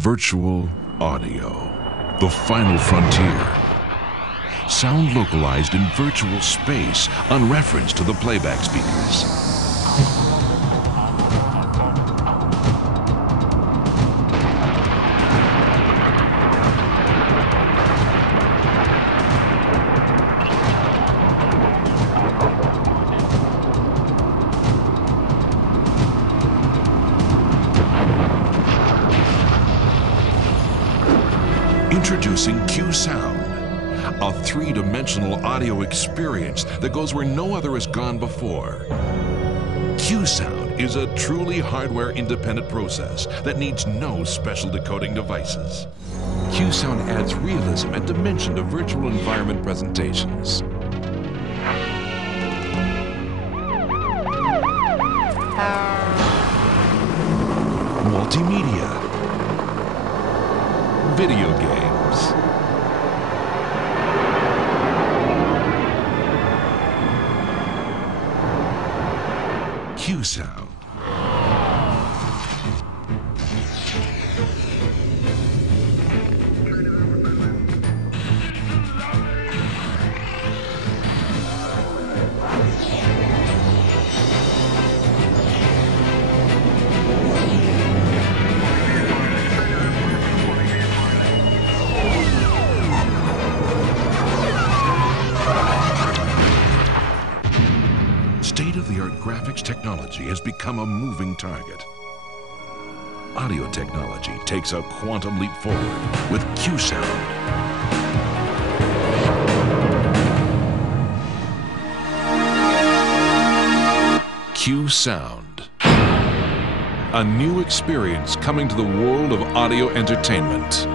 Virtual audio, the final frontier. Sound localized in virtual space, unreferenced to the playback speakers. Introducing Q-Sound, a three-dimensional audio experience that goes where no other has gone before. Q-Sound is a truly hardware-independent process that needs no special decoding devices. Q-Sound adds realism and dimension to virtual environment presentations. Multimedia. Video games. Q-Sound. State-of-the-art graphics technology has become a moving target. Audio technology takes a quantum leap forward with Q-Sound. Q-Sound. A new experience coming to the world of audio entertainment.